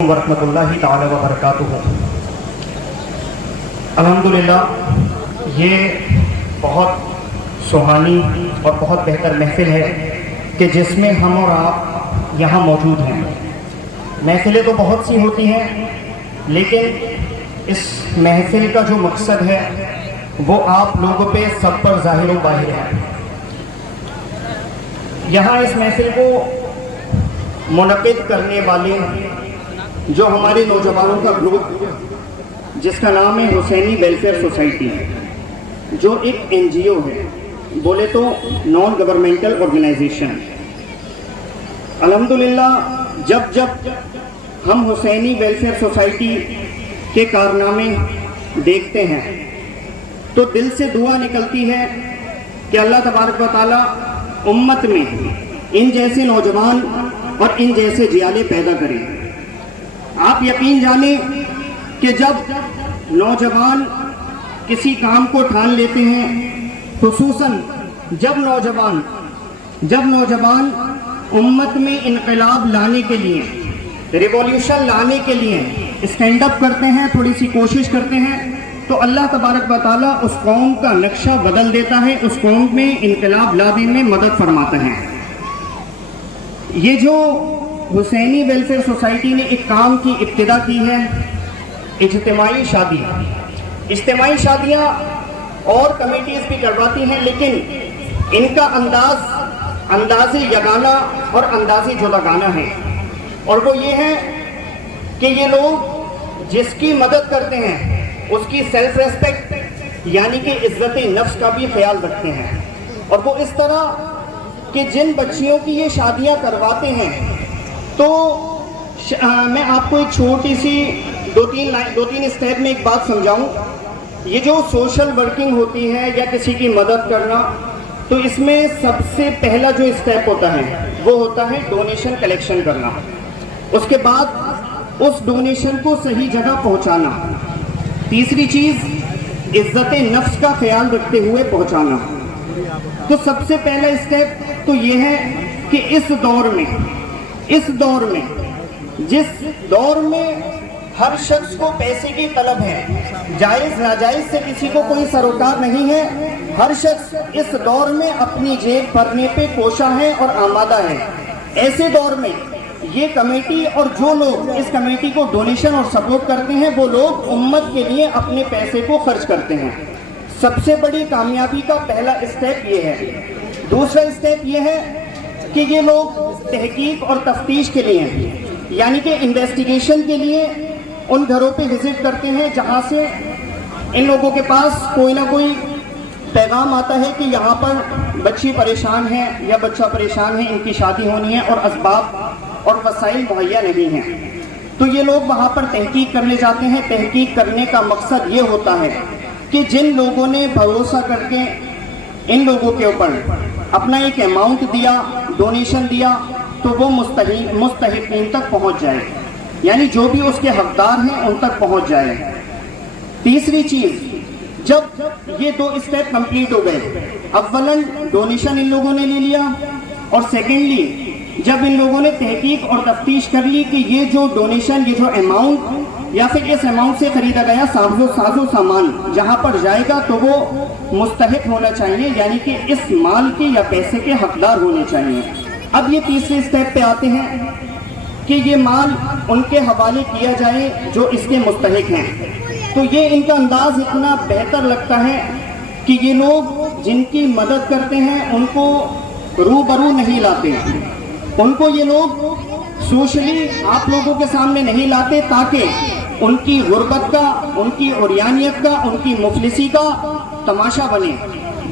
ورحمۃ اللہ تعالی وبرکاتہ۔ الحمدللہ یہ بہت سہانی اور بہت بہتر محفل ہے کہ جس میں ہم اور آپ یہاں موجود ہیں۔ محفلیں تو بہت سی ہوتی ہیں، لیکن اس محفل کا جو مقصد ہے وہ آپ لوگوں پہ سب پر ظاہر و باہر ہے۔ یہاں اس محفل کو منعقد کرنے والے جو ہمارے نوجوانوں کا گروپ جس کا نام ہے حسینی ویلفیئر سوسائٹی، جو ایک NGO ہے، بولے تو نان گورنمنٹل آرگنائزیشن۔ الحمدللہ جب ہم حسینی ویلفیئر سوسائٹی کے کارنامے دیکھتے ہیں تو دل سے دعا نکلتی ہے کہ اللہ تبارک و تعالیٰ امت میں ان جیسے نوجوان اور ان جیسے جیالے پیدا کریں۔ آپ یقین جانیں کہ جب نوجوان کسی کام کو ٹھان لیتے ہیں، خصوصاً جب نوجوان امت میں انقلاب لانے کے لیے، ریولیوشن لانے کے لیے اسٹینڈ اپ کرتے ہیں، تھوڑی سی کوشش کرتے ہیں، تو اللہ تبارک و تعالیٰ اس قوم کا نقشہ بدل دیتا ہے، اس قوم میں انقلاب لانے میں مدد فرماتا ہے۔ یہ جو حسینی ویلفیئر سوسائٹی نے ایک کام کی ابتدا کی ہے، اجتماعی شادیاں اور کمیٹیز بھی کرواتی ہیں، لیکن ان کا انداز یگانہ اور انداز جداگانہ ہے، اور وہ یہ ہے کہ یہ لوگ جس کی مدد کرتے ہیں اس کی سیلف ریسپیکٹ یعنی کہ عزت نفس کا بھی خیال رکھتے ہیں، اور وہ اس طرح کہ جن بچیوں کی یہ شادیاں کرواتے ہیں تو میں آپ کو ایک چھوٹی سی دو تین اسٹیپ میں ایک بات سمجھاؤں۔ یہ جو سوشل ورکنگ ہوتی ہے یا کسی کی مدد کرنا، تو اس میں سب سے پہلا جو اسٹیپ ہوتا ہے وہ ہوتا ہے ڈونیشن کلیکشن کرنا، اس کے بعد اس ڈونیشن کو صحیح جگہ پہنچانا، تیسری چیز عزت نفس کا خیال رکھتے ہوئے پہنچانا۔ تو سب سے پہلا اسٹیپ تو یہ ہے کہ اس دور میں جس دور میں ہر شخص کو پیسے کی طلب ہے، جائز ناجائز سے کسی کو کوئی سروکار نہیں ہے، ہر شخص اس دور میں اپنی جیب بھرنے پہ کوشاں ہے اور آمادہ ہے۔ ایسے دور میں یہ کمیٹی اور جو لوگ اس کمیٹی کو ڈونیشن اور سپورٹ کرتے ہیں، وہ لوگ امت کے لیے اپنے پیسے کو خرچ کرتے ہیں۔ سب سے بڑی کامیابی کا پہلا اسٹیپ یہ ہے۔ دوسرا اسٹیپ یہ ہے کہ یہ لوگ تحقیق اور تفتیش کے لیے یعنی کہ انویسٹیگیشن کے لیے ان گھروں پہ وزٹ کرتے ہیں جہاں سے ان لوگوں کے پاس کوئی نہ کوئی پیغام آتا ہے کہ یہاں پر بچی پریشان ہے یا بچہ پریشان ہے، ان کی شادی ہونی ہے اور اسباب اور وسائل مہیا نہیں ہیں، تو یہ لوگ وہاں پر تحقیق کرنے جاتے ہیں۔ تحقیق کرنے کا مقصد یہ ہوتا ہے کہ جن لوگوں نے بھروسہ کر کے ان لوگوں کے اوپر اپنا ایک اماؤنٹ دیا، ڈونیشن دیا، تو وہ مستحقین تک پہنچ جائے، یعنی جو بھی اس کے حقدار ہیں ان تک پہنچ جائے۔ تیسری چیز، جب یہ دو اسٹیپ کمپلیٹ ہو گئے، اولاً ڈونیشن ان لوگوں نے لے لیا، اور سیکنڈلی جب ان لوگوں نے تحقیق اور تفتیش کر لی کہ یہ جو ڈونیشن، یہ جو اماؤنٹ یا پھر اس اماؤنٹ سے خریدا گیا ساز و سامان جہاں پر جائے گا تو وہ مستحق ہونا چاہیے، یعنی کہ اس مال کے یا پیسے کے حقدار ہونے چاہیے۔ اب یہ تیسرے اسٹیپ پہ آتے ہیں کہ یہ مال ان کے حوالے کیا جائے جو اس کے مستحق ہیں۔ تو یہ ان کا انداز اتنا بہتر لگتا ہے کہ یہ لوگ جن کی مدد کرتے ہیں ان کو روبرو نہیں لاتے، ان کو یہ لوگ سوشلی آپ لوگوں کے سامنے نہیں لاتے تاکہ ان کی غربت کا، ان کی عریانیت کا، ان کی مفلسی کا تماشا بنے،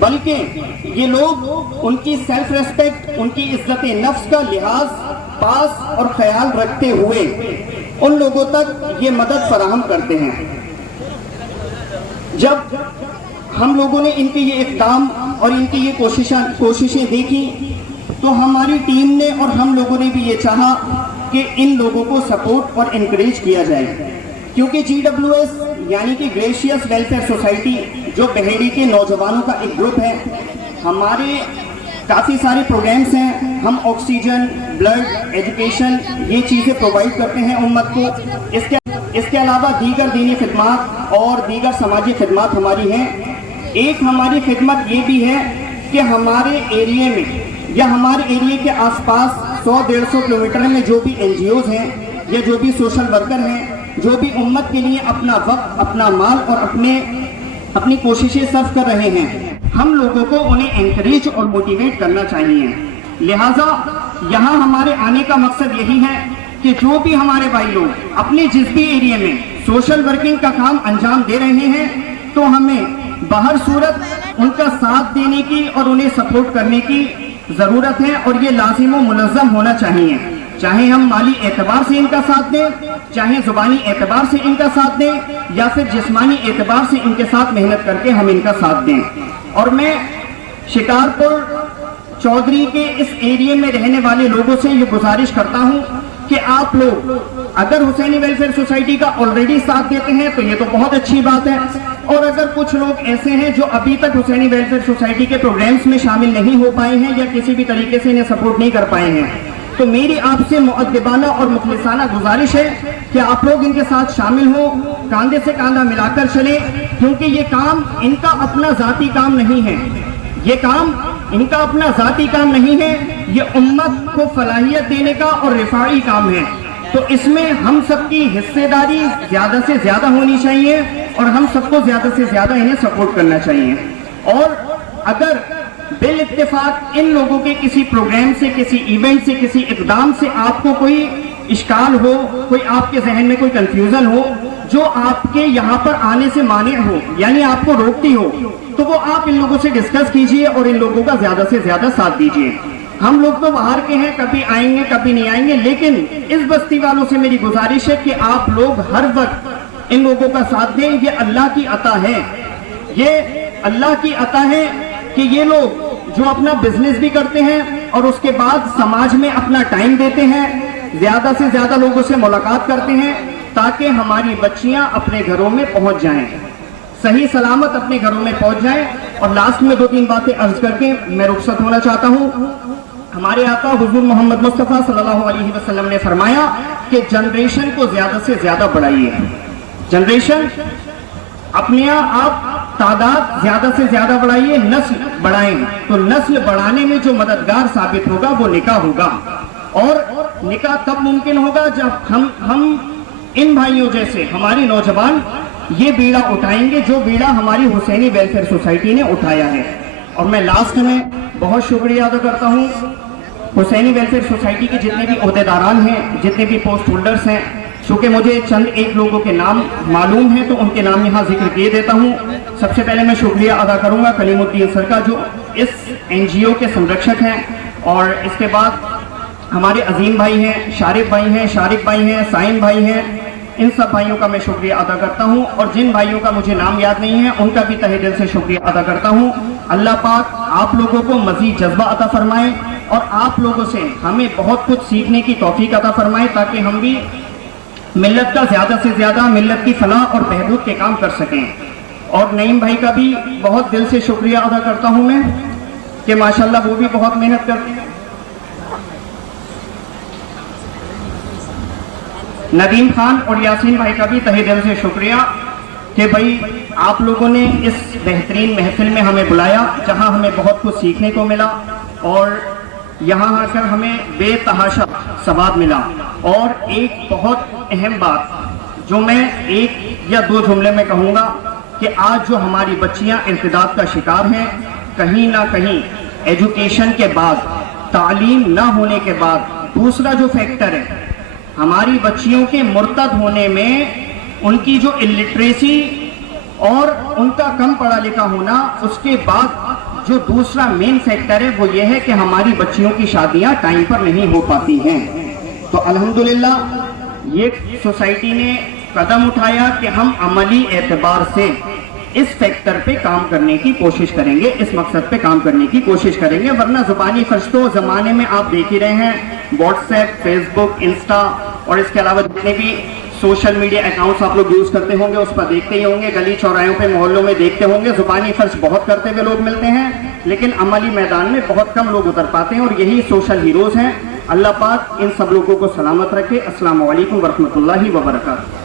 بلکہ یہ لوگ ان کی سیلف ریسپیکٹ، ان کی عزت نفس کا لحاظ پاس اور خیال رکھتے ہوئے ان لوگوں تک یہ مدد فراہم کرتے ہیں۔ جب ہم لوگوں نے ان کے یہ اقدام اور ان کی یہ کوششیں دیکھی تو ہماری ٹیم نے اور ہم لوگوں نے بھی یہ چاہا کہ ان لوگوں کو سپورٹ اور انکریج کیا جائے، کیونکہ GWS یعنی کہ گریشیس ویلفیئر سوسائٹی جو بحیری کے نوجوانوں کا ایک گروپ ہے، ہمارے کافی سارے پروگرامس ہیں. ہم آکسیجن, بلڈ, ایجوکیشن یہ چیزیں پرووائڈ کرتے ہیں امت کو. اس کے علاوہ دیگر دینی خدمات اور دیگر سماجی خدمات ہماری ہیں. ایک ہماری خدمت یہ بھی ہے کہ ہمارے ایریے میں یا ہمارے ایریے کے آس پاس 100-150 کلومیٹر میں جو بھی NGOs ہیں یا جو بھی سوشل ورکر ہیں, جو بھی امت کے لیے اپنا وقت, اپنا مال اور اپنی کوششیں صرف کر رہے ہیں, ہم لوگوں کو انہیں انکریج اور موٹیویٹ کرنا چاہیے. لہٰذا یہاں ہمارے آنے کا مقصد یہی ہے کہ جو بھی ہمارے بھائی لوگ اپنے جس بھی ایریے میں سوشل ورکنگ کا کام انجام دے رہے ہیں تو ہمیں بہر صورت ان کا ساتھ دینے کی اور انہیں سپورٹ کرنے کی ضرورت ہے, اور یہ لازم و ملزم ہونا چاہیے. چاہے ہم مالی اعتبار سے ان کا ساتھ دیں, چاہے زبانی اعتبار سے ان کا ساتھ دیں, یا پھر جسمانی اعتبار سے ان کے ساتھ محنت کر کے ہم ان کا ساتھ دیں. اور میں شکارپور چودھری کے اس ایریے میں رہنے والے لوگوں سے یہ گزارش کرتا ہوں کہ آپ لوگ اگر حسینی ویلفیئر سوسائٹی کا آلریڈی ساتھ دیتے ہیں تو یہ تو بہت اچھی بات ہے, اور اگر کچھ لوگ ایسے ہیں جو ابھی تک حسینی ویلفیئر سوسائٹی کے پروگرامز میں شامل نہیں ہو پائے ہیں یا کسی بھی طریقے سے انہیں سپورٹ نہیں کر پائے ہیں, تو میری آپ سے مؤدبانہ اور مخلصانہ گزارش ہے کہ آپ لوگ ان کے ساتھ شامل ہوں, کاندھے سے کاندھا ملا کر چلیں, کیونکہ یہ کام ان کا اپنا ذاتی کام نہیں ہے. یہ کام ان کا اپنا ذاتی کام نہیں ہے, یہ امت کو فلاحیت دینے کا اور رفاعی کام ہے. تو اس میں ہم سب کی حصے داری زیادہ سے زیادہ ہونی چاہیے اور ہم سب کو زیادہ سے زیادہ انہیں سپورٹ کرنا چاہیے. اور اگر بال اتفاق ان لوگوں کے کسی پروگرام سے, کسی ایونٹ سے, کسی اقدام سے آپ کو کوئی اشکال ہو, کوئی آپ کے ذہن میں کوئی کنفیوژن ہو جو آپ کے یہاں پر آنے سے مانع ہو, یعنی آپ کو روکتی ہو, تو وہ آپ ان لوگوں سے ڈسکس کیجئے اور ان لوگوں کا زیادہ سے زیادہ ساتھ دیجئے. ہم لوگ تو باہر کے ہیں, کبھی آئیں گے کبھی نہیں آئیں گے, لیکن اس بستی والوں سے میری گزارش ہے کہ آپ لوگ ہر وقت ان لوگوں کا ساتھ دیں. یہ اللہ کی عطا ہے, یہ اللہ کی عطا ہے کہ یہ لوگ جو اپنا بزنس بھی کرتے ہیں اور اس کے بعد سماج میں اپنا ٹائم دیتے ہیں, زیادہ سے زیادہ لوگوں سے ملاقات کرتے ہیں تاکہ ہماری بچیاں اپنے گھروں میں پہنچ جائیں, صحیح سلامت اپنے گھروں میں پہنچ جائیں. اور لاسٹ میں 2-3 باتیں عرض کر کے میں رخصت ہونا چاہتا ہوں. ہمارے آقا حضور محمد مصطفیٰ صلی اللہ علیہ وسلم نے فرمایا کہ جنریشن کو زیادہ سے زیادہ بڑھائیے. جنریشن اپنے آپ تعداد زیادہ سے زیادہ بڑھائیے, نسل بڑھائیں. تو نسل بڑھانے میں جو مددگار ثابت ہوگا وہ نکاح ہوگا, اور نکاح تب ممکن ہوگا جب ہم ان بھائیوں جیسے ہماری نوجوان یہ بیڑا اٹھائیں گے جو بیڑا ہماری حسینی ویلفیئر سوسائٹی نے اٹھایا ہے. اور میں لاسٹ میں بہت شکریہ ادا کرتا ہوں حسینی ویلفیئر سوسائٹی کے جتنے بھی عہدیداران ہیں, جتنے بھی پوسٹ ہولڈرز ہیں. چونکہ مجھے چند ایک لوگوں کے نام معلوم ہیں تو ان کے نام یہاں ذکر کیے دیتا ہوں. سب سے پہلے میں شکریہ ادا کروں گا کلیم الدین سر کا جو اس NGO کے سنرکشک ہیں, اور اس کے بعد ہمارے عظیم بھائی ہیں, شارف بھائی ہیں, شارق بھائی ہیں, سائن بھائی ہیں. ان سب بھائیوں کا میں شکریہ ادا کرتا ہوں, اور جن بھائیوں کا مجھے نام یاد نہیں ہے ان کا بھی تہہ دل سے شکریہ ادا کرتا ہوں. اللہ پاک آپ لوگوں کو مزید جذبہ عطا فرمائے اور آپ لوگوں سے ہمیں بہت کچھ سیکھنے کی توفیق عطا فرمائے تاکہ ہم بھی ملت کا زیادہ سے زیادہ ملت کی فلاح اور بہبود کے کام کر سکیں. اور نعیم بھائی کا بھی بہت دل سے شکریہ ادا کرتا ہوں میں کہ ماشاءاللہ وہ بھی بہت محنت کرتے ہیں. ندیم خان اور یاسین بھائی کا بھی تہہ دل سے شکریہ کہ بھائی آپ لوگوں نے اس بہترین محفل میں ہمیں بلایا جہاں ہمیں بہت کچھ سیکھنے کو ملا, اور یہاں آ کر ہمیں بے تحاشا ثواب ملا. اور ایک بہت اہم بات جو میں 1 یا 2 جملے میں کہوں گا کہ آج جو ہماری بچیاں ارتداد کا شکار ہیں, کہیں نہ کہیں ایجوکیشن کے بعد, تعلیم نہ ہونے کے بعد دوسرا جو فیکٹر ہے ہماری بچیوں کے مرتد ہونے میں ان کی جو الٹریسی اور ان کا کم پڑھا لکھا ہونا, اس کے بعد جو دوسرا مین فیکٹر ہے وہ یہ ہے کہ ہماری بچیوں کی شادیاں ٹائم پر نہیں ہو پاتی ہیں. تو الحمدللہ یہ سوسائٹی نے قدم اٹھایا کہ ہم عملی اعتبار سے اس فیکٹر پہ کام کرنے کی کوشش کریں گے, اس مقصد پہ کام کرنے کی کوشش کریں گے. ورنہ زبانی خرچ تو زمانے میں آپ دیکھ ہی رہے ہیں, واٹس ایپ, فیس بک, انسٹا اور اس کے علاوہ جتنے بھی سوشل میڈیا اکاؤنٹس آپ لوگ یوز کرتے ہوں گے اس پر دیکھتے ہی ہوں گے, گلی چوراہوں پہ محلوں میں دیکھتے ہوں گے, زبانی خرچ بہت کرتے ہوئے لوگ ملتے ہیں. لیکن عملی میدان میں بہت کم لوگ اتر پاتے ہیں اور یہی سوشل ہیروز ہیں. اللہ پاک ان سب لوگوں کو سلامت رکھے. السلام علیکم ورحمۃ اللہ وبرکاتہ.